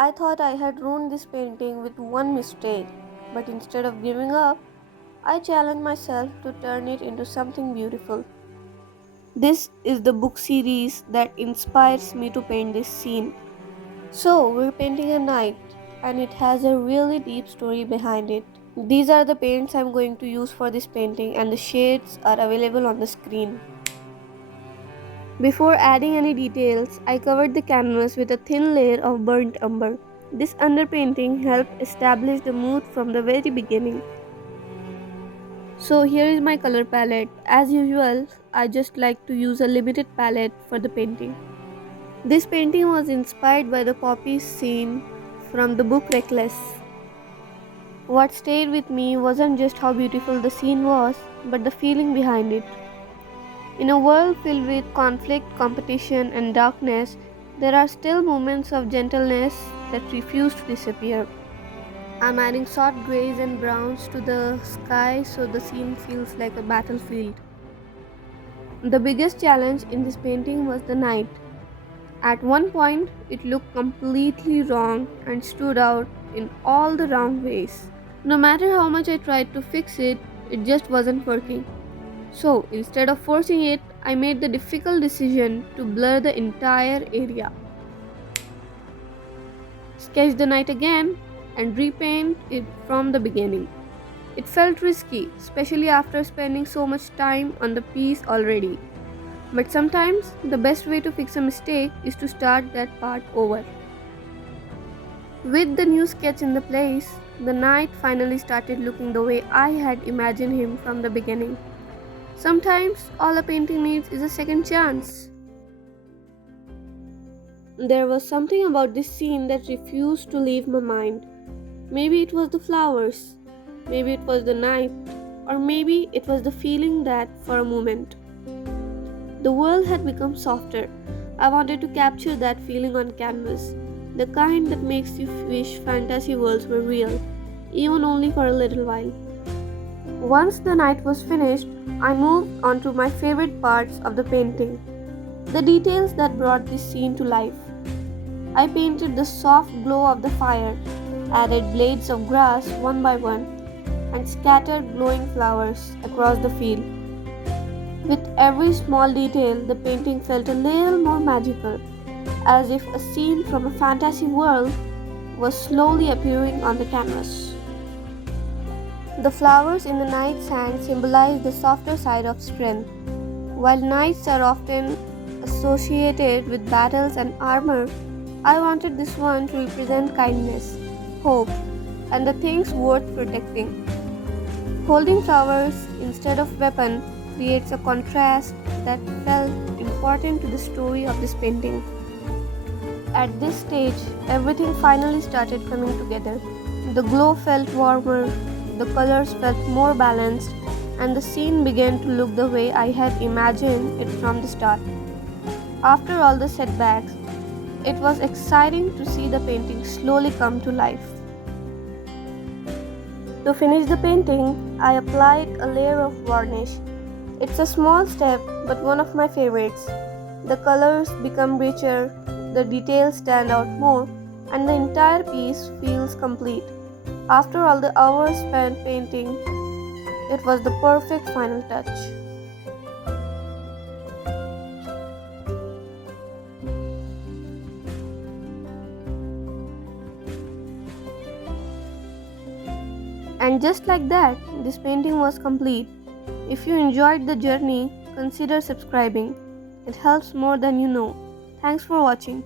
I thought I had ruined this painting with one mistake, but instead of giving up, I challenged myself to turn it into something beautiful. This is the book series that inspires me to paint this scene. So, we're painting a night, and it has a really deep story behind it. These are the paints I'm going to use for this painting, and the shades are available on the screen. Before adding any details, I covered the canvas with a thin layer of burnt umber. This underpainting helped establish the mood from the very beginning. So here is my color palette. As usual, I just like to use a limited palette for the painting. This painting was inspired by the poppy scene from the book Reckless. What stayed with me wasn't just how beautiful the scene was, but the feeling behind it. In a world filled with conflict, competition, and darkness, there are still moments of gentleness that refuse to disappear. I'm adding soft grays and browns to the sky so the scene feels like a battlefield. The biggest challenge in this painting was the night. At one point, it looked completely wrong and stood out in all the wrong ways. No matter how much I tried to fix it, it just wasn't working. So, instead of forcing it, I made the difficult decision to blur the entire area. Sketch the night again and repaint it from the beginning. It felt risky, especially after spending so much time on the piece already. But sometimes the best way to fix a mistake is to start that part over. With the new sketch in the place, the knight finally started looking the way I had imagined him from the beginning. Sometimes all a painting needs is a second chance. There was something about this scene that refused to leave my mind. Maybe it was the flowers, maybe it was the night, or maybe it was the feeling that for a moment the world had become softer. I wanted to capture that feeling on canvas, the kind that makes you wish fantasy worlds were real, even only for a little while. Once the night was finished, I moved on to my favorite parts of the painting, the details that brought this scene to life. I painted the soft glow of the fire, added blades of grass one by one, and scattered glowing flowers across the field. With every small detail, the painting felt a little more magical, as if a scene from a fantasy world was slowly appearing on the canvas. The flowers in the night sand symbolize the softer side of strength. While knights are often associated with battles and armor, I wanted this one to represent kindness, hope, and the things worth protecting. Holding flowers instead of weapon creates a contrast that felt important to the story of this painting. At this stage, everything finally started coming together. The glow felt warmer, the colors felt more balanced, and the scene began to look the way I had imagined it from the start. After all the setbacks, it was exciting to see the painting slowly come to life. To finish the painting, I applied a layer of varnish. It's a small step, but one of my favorites. The colors become richer, the details stand out more, and the entire piece feels complete. After all the hours spent painting, it was the perfect final touch. And just like that, this painting was complete. If you enjoyed the journey, consider subscribing. It helps more than you know. Thanks for watching.